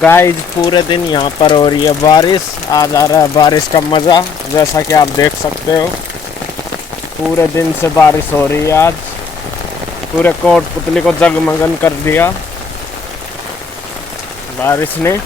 गाइज पूरे दिन यहाँ पर हो रही है बारिश। आज आ रहा है बारिश का मज़ा, जैसा कि आप देख सकते हो। पूरे दिन से बारिश हो रही है। आज पूरे कोटपुतली को जगमगन कर दिया बारिश ने।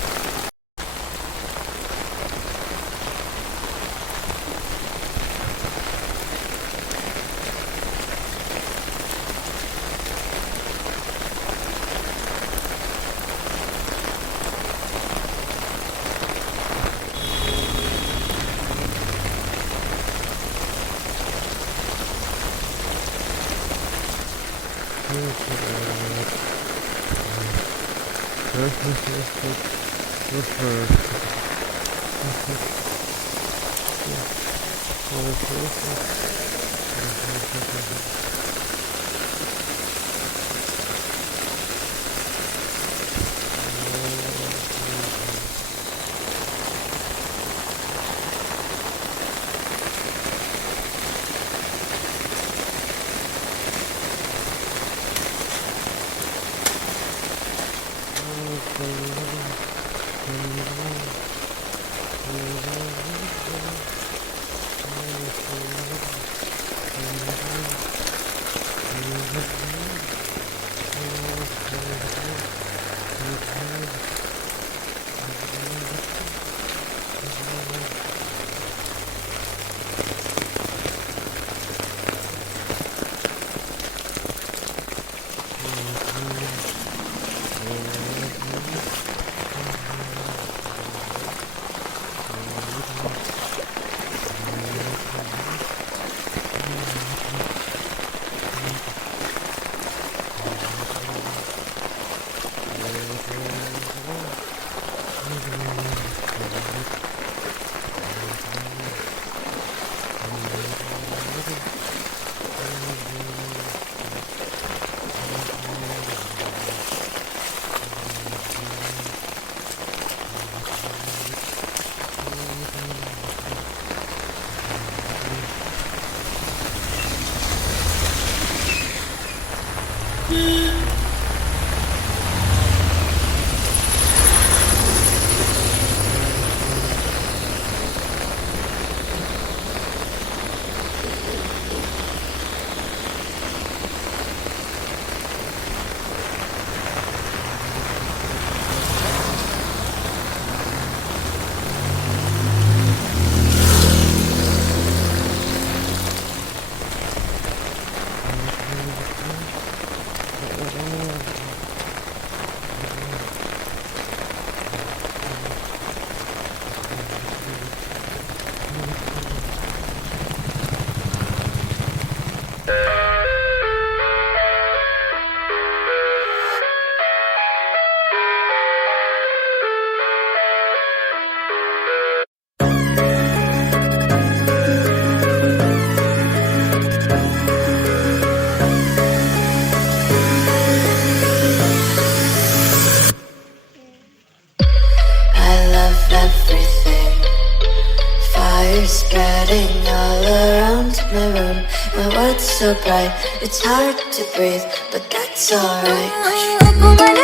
Spreading all around my room. My world's so bright, it's hard to breathe, but that's alright.